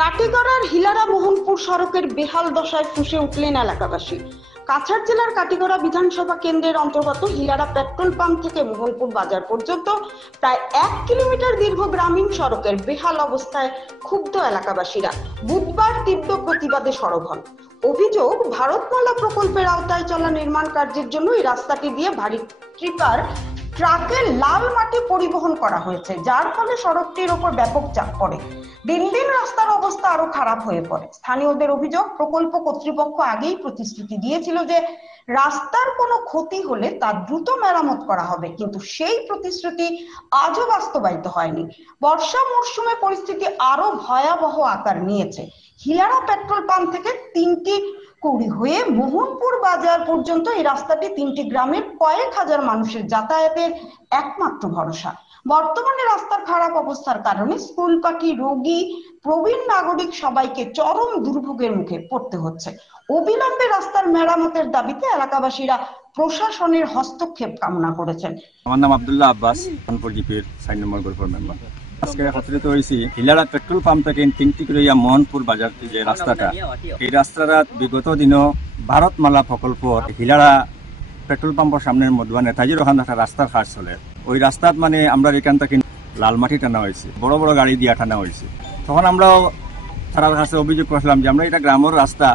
কাটিগড়ার হিলারা মোহনপুর সড়কের বেহাল দশায় ফুঁসে উঠলেন এলাকাবাসী। কাছাড় জেলার কাটিগড়া বিধানসভা কেন্দ্রের অন্তর্গত হিলারা পেট্রোল পাম্প থেকে মোহনপুর বাজার পর্যন্ত প্রায় 1 কিলোমিটার দীর্ঘ গ্রামীণ সড়কের বেহাল অবস্থায় ক্ষুব্ধ এলাকাবাসীরা বুধবার তীব্র প্রতিবাদে সরব হন। অভিযোগ, ভারতমালা প্রকল্পের আওতায় চলা নির্মাণ কার্যের জন্য এই রাস্তাটি দিয়ে ভারী ট্রাকে লাল মাটি পরিবহন করা হয়েছে, যার ফলে সড়কটির ওপর ব্যাপক চাপ পড়ে। দিন দিন রাস্তার অবস্থা আরো খারাপ হয়ে পড়ে। স্থানীয়দের অভিযোগ, প্রকল্প কর্তৃপক্ষ আগেই প্রতিশ্রুতি দিয়েছিল যে রাস্তার কোনো ক্ষতি হলে তা দ্রুত মেরামত করা হবে, কিন্তু সেই প্রতিশ্রুতি আজও বাস্তবায়িত হয়নি। বর্ষা মরশুমে পরিস্থিতি আরো ভয়াবহ আকার নিয়েছে। হিলারা পেট্রোল পাম্প থেকে 3টি কুড়ি হয়ে মোহনপুর বাজার পর্যন্ত এই রাস্তাটি 3টি গ্রামের কয়েক হাজার মানুষের যাতায়াতের একমাত্র ভরসা। বর্তমানে রাস্তার খারাপ অবস্থার কারণে স্কুল পাখি, রোগী, প্রবীণ নাগরিক সবাইকে চরম দুর্ভোগের মুখে পড়তে হচ্ছে। অবিলম্বে রাস্তার মেরামতের দাবিতে এলাকাবাসীরা প্রশাসনের হস্তক্ষেপ কামনা করেছেন। আমার নাম আব্দুল্লাহ আব্বাস, খানপুর জিপির 4 নম্বর গ্রুপের মেম্বার। আজকে একত্রিত হয়েছি হিলারা পেট্রোল পাম্প থেকে 3টি করিয়া মোহনপুর বাজার যে রাস্তাটা, এই রাস্তাটা বিগত দিনও ভারতমালা প্রকল্প হিলারা পেট্রোল পাম্পের সামনের মধ্যে নেতাজি ওখানে একটা রাস্তার কাজ চলে। ওই রাস্তাত মানে আমরা এখান থেকে লাল মাটি টানা হয়েছে, বড় বড় গাড়ি দিয়ে টানা হয়েছে। তখন আমরাও তার কাছে অভিযোগ করছিলাম যে আমরা এটা গ্রামের রাস্তা,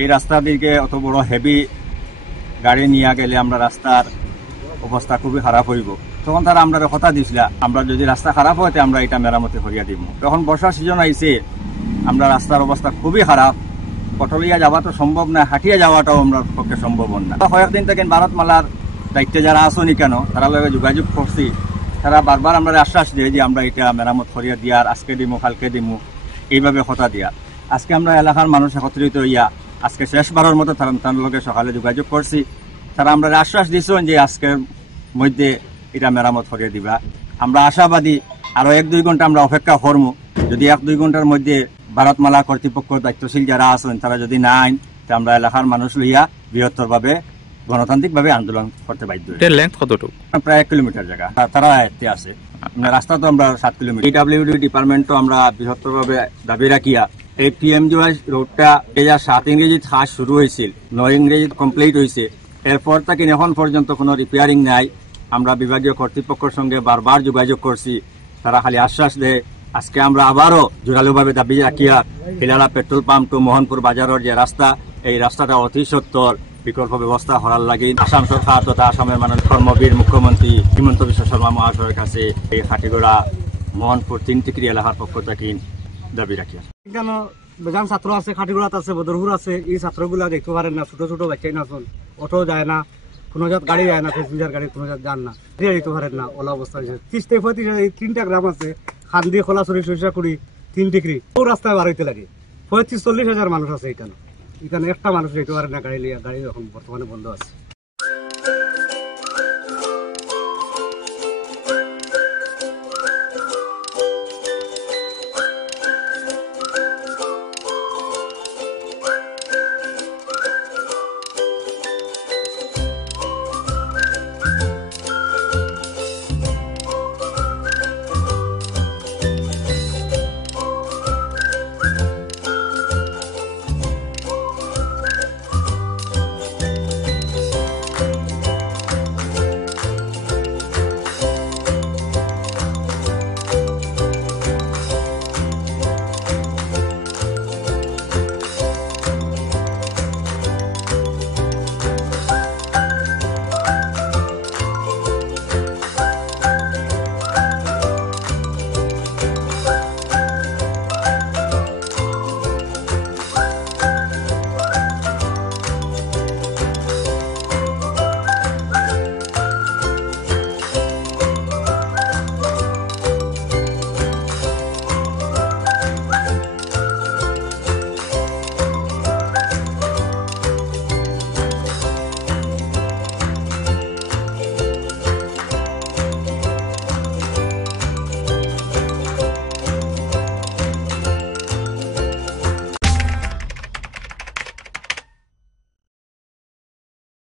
এই রাস্তার দিকে অত বড় হেভি গাড়ি নিয়ে গেলে আমরা রাস্তার অবস্থা খুবই খারাপ হইব। তখন তারা আমরা কথা দিছিল, আমরা যদি রাস্তা খারাপ হইতে আমরা এটা মেরামতি করিয়া দিব। তখন বর্ষার সিজন আইছে, আমরা রাস্তার অবস্থা খুবই খারাপ, পটলিয়া যাওয়া তো সম্ভব না, হাঁটিয়ে যাওয়াটাও আমরা পক্ষে সম্ভব না। কয়েকদিন থেকে ভারতমালার দায়িত্বে যারা আসনি কেন তারা লগে যোগাযোগ করছি, তারা বারবার আমরা আশ্বাস দিয়ে যে আমরা এটা মেরামত করিয়া দিয়ার, আজকে দিমু কালকে দিমু, এইভাবে কথা দিয়া। আজকে আমরা এলাকার মানুষ একত্রিত হইয়া আজকে শেষবারের মতো তার লগে সকালে যোগাযোগ করছি। তারা আমরা আশ্বাস দিয়েছেন যে আজকের মধ্যে এটা মেরামত করিয়ে দিবা। আমরা আশাবাদী আরো 1-2 ঘন্টা আমরা অপেক্ষা করবো। যদি 1-2 ঘন্টার মধ্যে ভারতমালা কর্তৃপক্ষ দায়িত্বশীল যারা আছেন তারা যদি না আইন, আমরা এলাকার মানুষ লইয়া বৃহত্তর ভাবে গণতান্ত্রিক ভাবে আন্দোলন করতে বাধ্য। প্রায় 1 কিলোমিটার জায়গা তারা এতে আছে, রাস্তা তো আমরা 7 কিলোমিটার। পিডব্লিউডি ডিপার্টমেন্টও আমরা বৃহত্তর ভাবে দাবি রাখিয়া এই পিএমজিওয়াই রোডটা 2007 ইংরেজিত কাজ শুরু হয়েছিল, 9 ইংরেজিত কমপ্লিট হয়েছে। এরপর থেকে এখন পর্যন্ত কোনো রিপেয়ারিং নাই। আমরা বিভাগীয় কর্তৃপক্ষের সঙ্গে বারবার যোগাযোগ করছি, তারা খালি আশ্বাস দেয়। আজকে আমরা আবারও জোরালোভাবে দাবি রাখিয়া হিলারা পেট্রোল পাম্প টু মোহনপুর বাজারের যে রাস্তা, এই রাস্তাটা অতি সত্তর বিকল্প ব্যবস্থা করার লাগে আসাম সরকার তথা আসামের মাননীয় কর্মবীর মুখ্যমন্ত্রী হিমন্ত বিশ্ব শর্মা মহাশয়ের কাছে এই কাটিগড়া মোহনপুর 3টি এলাকার পক্ষ থেকে দাবি রাখিয়া। বেজান ছাত্র আছে, খাটিগড়াত আছে, বদরপুর আছে, এই ছাত্রগুলা দেখতে পারেন না, ছোট ছোট বাচ্চাই না, অটো যায় না, কোনো জাত গাড়ি যায় না, প্যাসেঞ্জার গাড়ি কোনো জাত যান না, দেখতে পারেন না, ওলা অবস্থা হয়েছে। 30-35 3টা গ্রাম আছে, খান্দি, খোলাছড়ি, সরিষাকুড়ি, 3 ডিগ্রি ও রাস্তায় বার হইতে লাগে। 35-40 হাজার মানুষ আছে এখানে একটা মানুষ দেখতে পারেন না গাড়ি লিয়া। গাড়ি এখন বর্তমানে বন্ধ আছে।